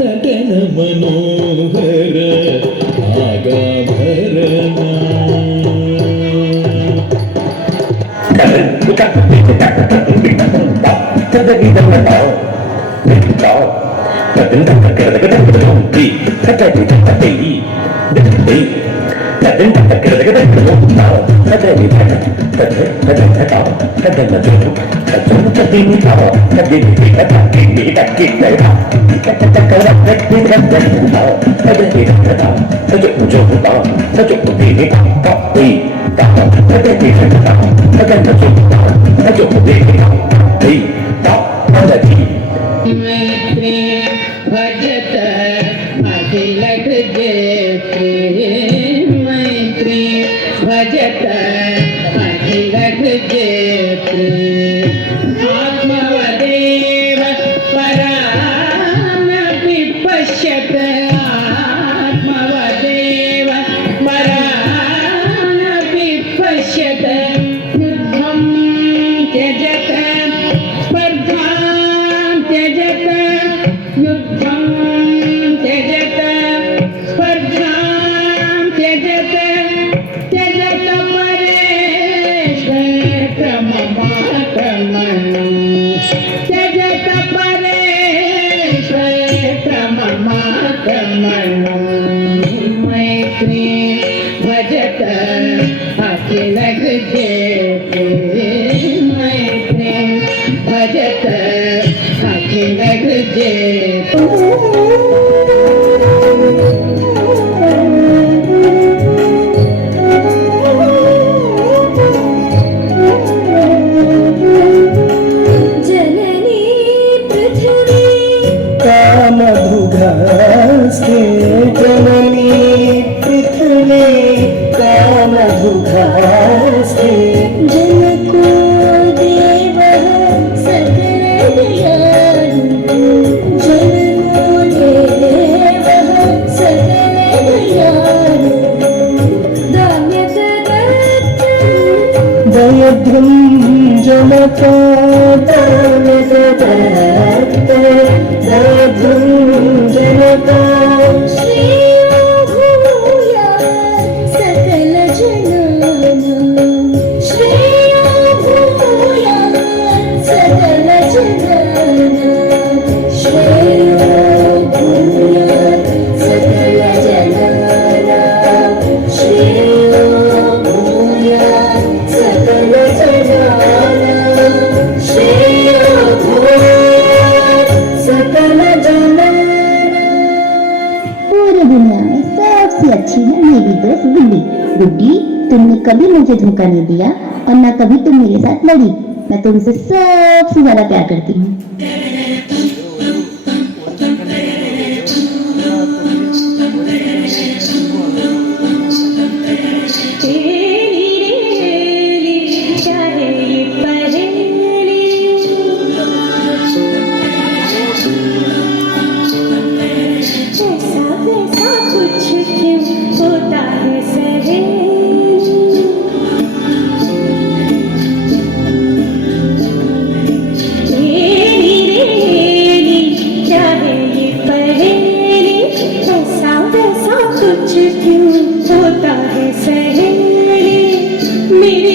ನಟನ ಮನೋಹರ ಆಗಾಭರಣ भजत अखिलक जय मैत्री भजत अखिलक जय आत्मवदेव परानपि पश्यत आत्मवदेव परानपि पश्यत युद्धं त्यजत स्पर्धां त्यजत युद्धं त्यजत स्पर्धां त्यजत त्यजत परेश क्रममाक्रमणं त्यजत परेश क्रममाक्रमणं मैत्री भजत अखिलक जय मैत्री भजत अखिलक जय जननी पृथ्वी कामधुघास्ते जननी पृथ्वी कामधुघास्ते जनको देवः सकल दयालु जनको देवः सकल दयालु दयद्रं जनता दयद्रं जनता श्रेयो भूयात् सकल जनानां श्रेयो भूयात् सकल जनानां श्रेयो भूयात् सकल जनानां श्रेयो भूयात् सकल जनानां श्रेयो भूयात् सकल जनानां। पूरी दुनिया में सबसे अच्छी है मेरी दोस्त गुड्डी। गुड्डी, तुमने कभी मुझे धोखा नहीं दिया और ना कभी तुम मेरे साथ लड़ी। मैं तुमसे सबसे ज्यादा प्यार करती हूँ। मेरी